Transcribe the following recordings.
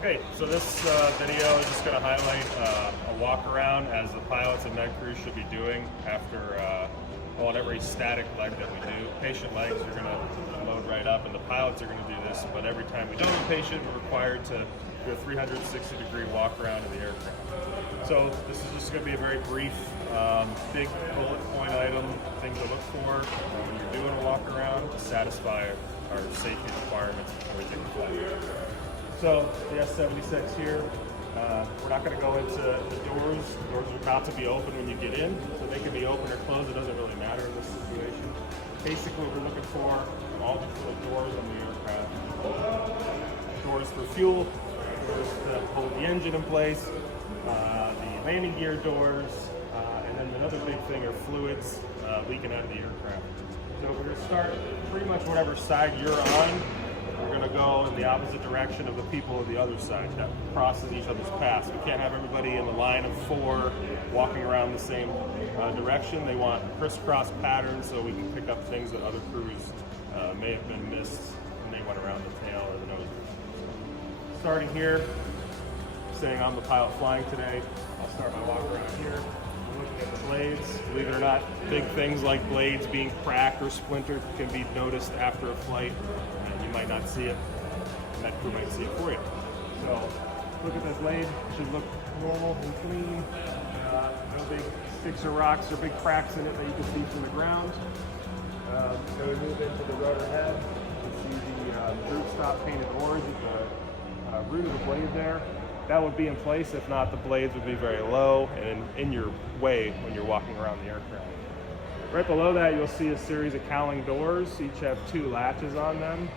Okay, so this video is just going to highlight a walk around as the pilots and med crews should be doing after on every static leg that we do. Patient legs are going to load right up and the pilots are going to do this, but every time we don't have a patient, we're required to do a 360-degree walk around of the aircraft. So this is just going to be a very brief, big bullet point item, things to look for when you're doing a walk around to satisfy our safety requirements before we take a flight. So the S-76 here, we're not going to go into the doors. The doors are about to be open when you get in, so they can be open or closed. It doesn't really matter in this situation. Basically, what we're looking for are all these little doors on the aircraft. Doors for fuel, doors to hold the engine in place, the landing gear doors, and then another big thing are fluids leaking out of the aircraft. So we're going to start pretty much whatever side you're on. We're going to go in the opposite direction of the people on the other side that crosses each other's paths. We can't have everybody in the line of four walking around the same direction. They want crisscross patterns so we can pick up things that other crews may have been missed when they went around the tail or the nose. Starting here, saying I'm the pilot flying today, I'll start my walk around here. I'm looking at the blades. Believe it or not, big things like blades being cracked or splintered can be noticed after a flight. You might not see it, and that crew might see it for you. So look at this blade, it should look normal and clean. No big sticks or rocks or big cracks in it that you can see from the ground. Then we move into the rotor head. You see the root stop painted orange at the root of the blade there. That would be in place. If not, the blades would be very low and in your way when you're walking around the aircraft. Right below that, you'll see a series of cowling doors. Each have two latches on them.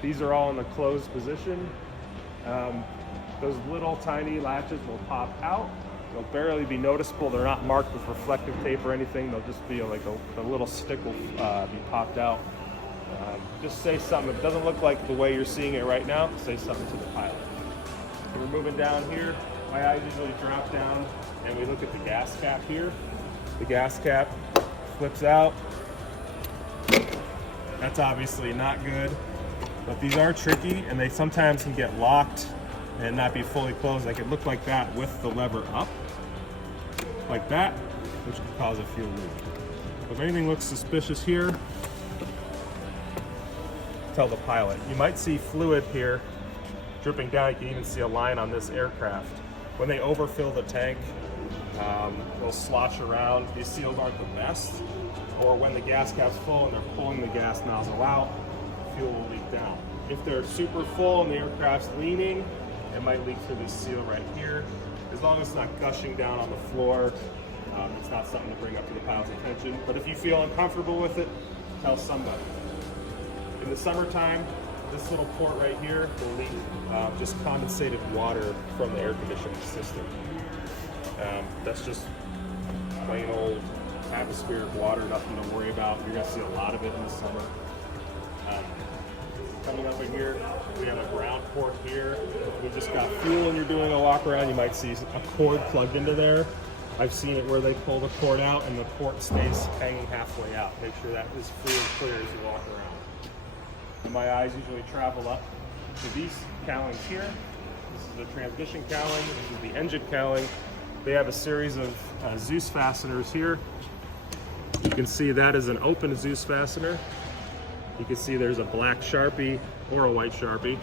These are all in the closed position. Those little tiny latches will pop out. They'll barely be noticeable. They're not marked with reflective tape or anything. They'll just be like a little stick will be popped out. Just say something. If it doesn't look like the way you're seeing it right now, say something to the pilot. We're moving down here. My eyes usually drop down and we look at the gas cap here. The gas cap flips out. That's obviously not good. But these are tricky and they sometimes can get locked and not be fully closed. They could look like that with the lever up, like that, which could cause a fuel leak. If anything looks suspicious here, tell the pilot. You might see fluid here dripping down. You can even see a line on this aircraft. When they overfill the tank, they'll slosh around. These seals aren't the best. Or when the gas cap's full and they're pulling the gas nozzle out, fuel will leak down. If they're super full and the aircraft's leaning, it might leak through this seal right here. As long as it's not gushing down on the floor, it's not something to bring up to the pilot's attention. But if you feel uncomfortable with it, tell somebody. In the summertime, this little port right here will leak just condensated water from the air conditioning system. That's just plain old atmospheric water, nothing to worry about. You're gonna see a lot of it in the summer. Coming up in here, we have a ground port here. We just got fuel and you're doing a walk around, you might see a cord plugged into there. I've seen it where they pull the cord out and the port stays hanging halfway out. Make sure that is free and clear as you walk around. And my eyes usually travel up to these cowlings here. This is the transmission cowling, this is the engine cowling. They have a series of Zeus fasteners here. You can see that is an open Zeus fastener. You can see there's a black Sharpie or a white Sharpie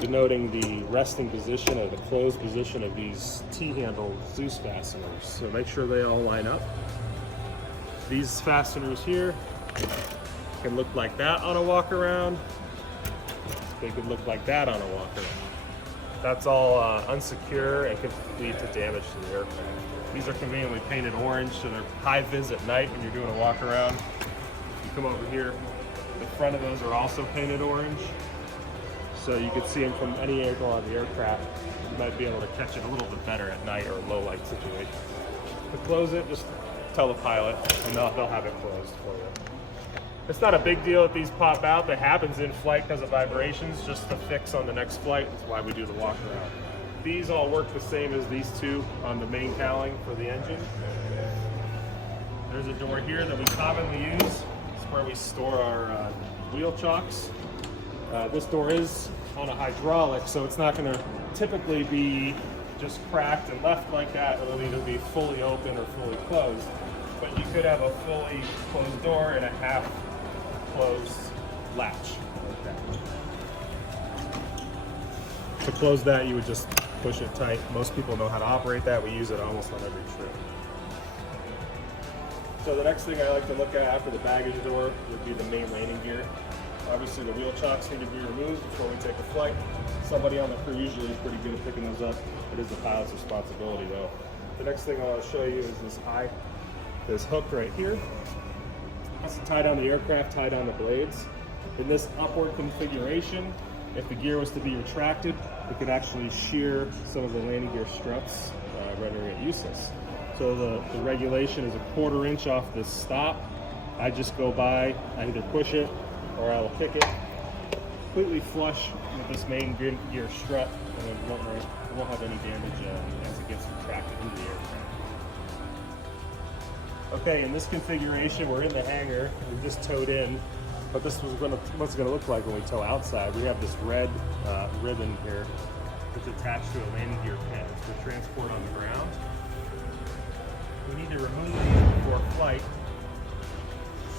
denoting the resting position or the closed position of these T-handle Zeus fasteners. So make sure they all line up. These fasteners here can look like that on a walk around. They could look like that on a walk around. That's all unsecure and could lead to damage to the aircraft. These are conveniently painted orange, so they're high vis at night when you're doing a walk around. You come over here, the front of those are also painted orange, so you can see them from any angle on the aircraft. You might be able to catch it a little bit better at night or a low light situation. To close it, just tell the pilot and they'll have it closed for you. It's not a big deal if these pop out. That happens in flight because of vibrations, just to fix on the next flight. That's why we do the walk around. These all work the same as these two on the main cowling for the engine. There's a door here that we commonly use. It's where we store our wheel chocks. This door is on a hydraulic, so it's not going to typically be just cracked and left like that. It'll either be fully open or fully closed. But you could have a fully closed door and a half closed latch like that. To close that, you would just push it tight. Most people know how to operate that. We use it almost on every trip. So the next thing I like to look at after the baggage door would be the main landing gear. Obviously the wheel chocks need to be removed before we take a flight. Somebody on the crew usually is pretty good at picking those up. It is the pilot's responsibility though. The next thing I'll show you is this hook right here. That's to tie down the aircraft, tie down the blades. In this upward configuration, if the gear was to be retracted, it could actually shear some of the landing gear struts, rendering it useless. So the regulation is 1/4 inch off this stop. I just go by, I either push it or I will kick it completely flush with this main gear strut, and it won't have any damage as it gets retracted into the aircraft. Okay, in this configuration, we're in the hangar. We just towed in, but this was what's going to look like when we tow outside. We have this red ribbon here that's attached to a landing gear pin for transport on the ground. We need to remove these before flight.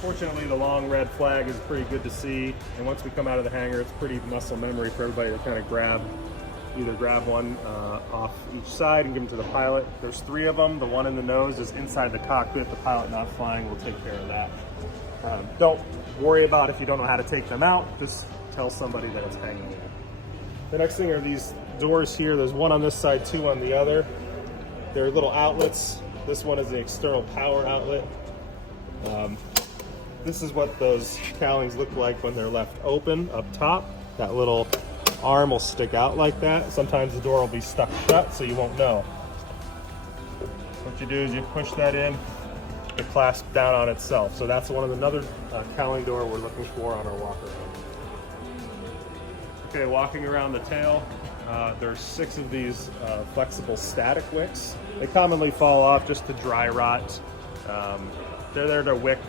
Fortunately, the long red flag is pretty good to see, and once we come out of the hangar, it's pretty muscle memory for everybody to kind of either grab one off each side and give them to the pilot. There's 3 of them. The one in the nose is inside the cockpit. The pilot not flying will take care of that. Don't worry about if you don't know how to take them out. Just tell somebody that it's hanging there. The next thing are these doors here. There's one on this side, 2 on the other. They're little outlets. This one is the external power outlet. This is what those cowlings look like when they're left open up top. That little arm will stick out like that. Sometimes the door will be stuck shut, so you won't know. What you do is you push that in, it clasps down on itself. So that's another cowling door we're looking for on our walk around. Okay, walking around the tail, there's 6 of these flexible static wicks. They commonly fall off just to dry rot. They're there to wick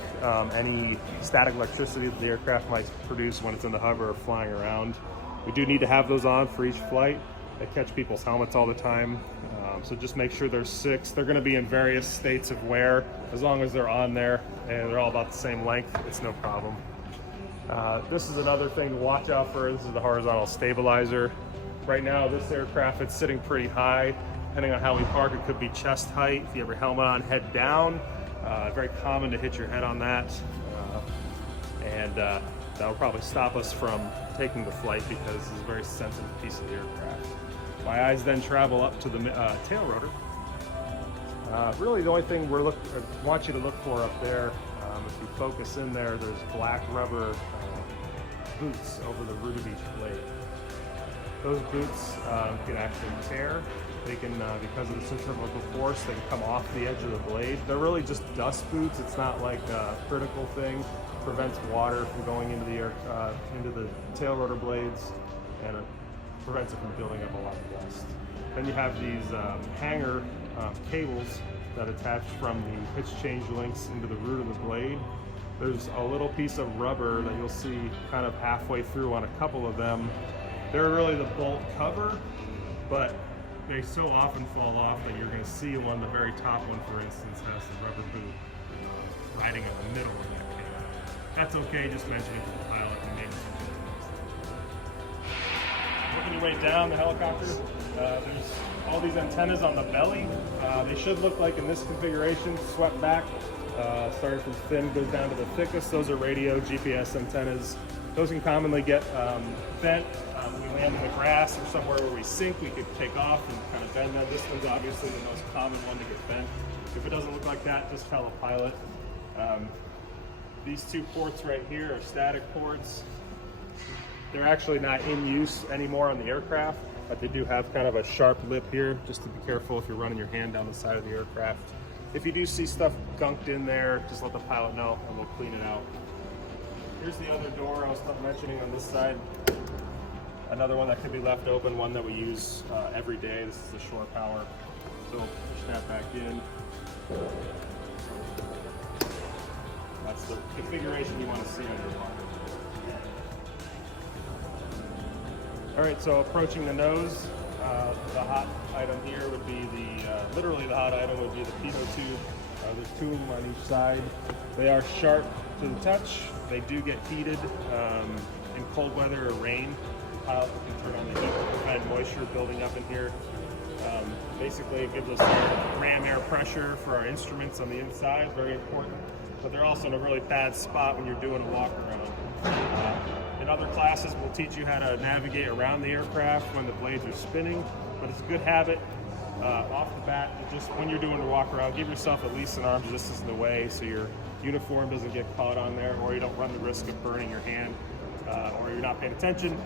any static electricity that the aircraft might produce when it's in the hover or flying around. We do need to have those on for each flight. They catch people's helmets all the time. So just make sure there's 6. They're going to be in various states of wear. As long as they're on there and they're all about the same length, it's no problem. This is another thing to watch out for. This is the horizontal stabilizer. Right now, this aircraft, it's sitting pretty high. Depending on how we park, it could be chest height. If you have your helmet on, head down. Very common to hit your head on that. And that'll probably stop us from taking the flight because this is a very sensitive piece of the aircraft. My eyes then travel up to the tail rotor. Really the only thing I want you to look for up there, if you focus in there, there's black rubber boots over the root of each blade. Those boots can actually tear. They can, because of the centrifugal force, they can come off the edge of the blade. They're really just dust boots. It's not like a critical thing. Prevents water from going into the tail rotor blades, and it prevents it from building up a lot of dust. Then you have these hanger cables that attach from the pitch change links into the root of the blade. There's a little piece of rubber that you'll see kind of halfway through on a couple of them. They're really the bolt cover, but they so often fall off that you're going to see one, the very top one, for instance, has the rubber boot riding in the middle of that cable. That's okay, just mention it to the pilot and maybe something. Working your way down the helicopter, there's all these antennas on the belly. They should look like in this configuration, swept back, starting from thin, goes down to the thickest. Those are radio GPS antennas. Those can commonly get bent. When we land in the grass or somewhere where we sink, we could take off and kind of bend them. This one's obviously the most common one to get bent. If it doesn't look like that, just tell the pilot. These 2 ports right here are static ports. They're actually not in use anymore on the aircraft, but they do have kind of a sharp lip here, just to be careful if you're running your hand down the side of the aircraft. If you do see stuff gunked in there, just let the pilot know and we'll clean it out. Here's the other door I was mentioning on this side. Another one that could be left open, one that we use every day. This is the shore power. So push that back in. That's the configuration you want to see on your walker. All right, so approaching the nose, the hot item here would be literally the hot item would be the pitot tube. There's 2 of them on each side. They are sharp to the touch. They do get heated in cold weather or rain. The pilot can turn on the heat to prevent moisture building up in here. Basically, it gives us ram air pressure for our instruments on the inside, very important. But they're also in a really bad spot when you're doing a walk around. In other classes, we'll teach you how to navigate around the aircraft when the blades are spinning, but it's a good habit off the bat. Just when you're doing a walk around, give yourself at least an arm's distance in the way so your uniform doesn't get caught on there, or you don't run the risk of burning your hand, or you're not paying attention.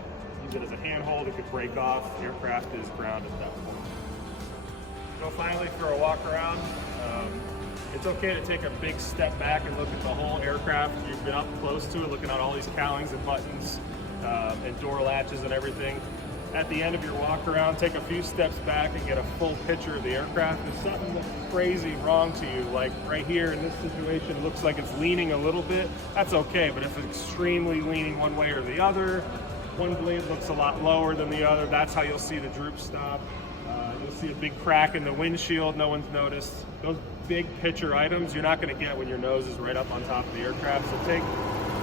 Use it as a handhold, it could break off. The aircraft is grounded at that point. So finally, for a walk around, it's okay to take a big step back and look at the whole aircraft. You've been up close to it, looking at all these cowlings and buttons and door latches and everything. At the end of your walk around, take a few steps back and get a full picture of the aircraft. If something looks crazy wrong to you, like right here in this situation, it looks like it's leaning a little bit, that's okay. But if it's extremely leaning one way or the other, one blade looks a lot lower than the other, that's how you'll see the droop stop. You'll see a big crack in the windshield no one's noticed. Those big picture items you're not going to get when your nose is right up on top of the aircraft. So take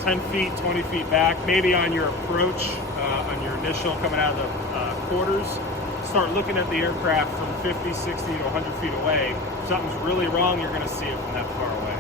10 feet, 20 feet back, maybe on your approach, on your initial coming out of the quarters, start looking at the aircraft from 50, 60 to 100 feet away. If something's really wrong, you're going to see it from that far away.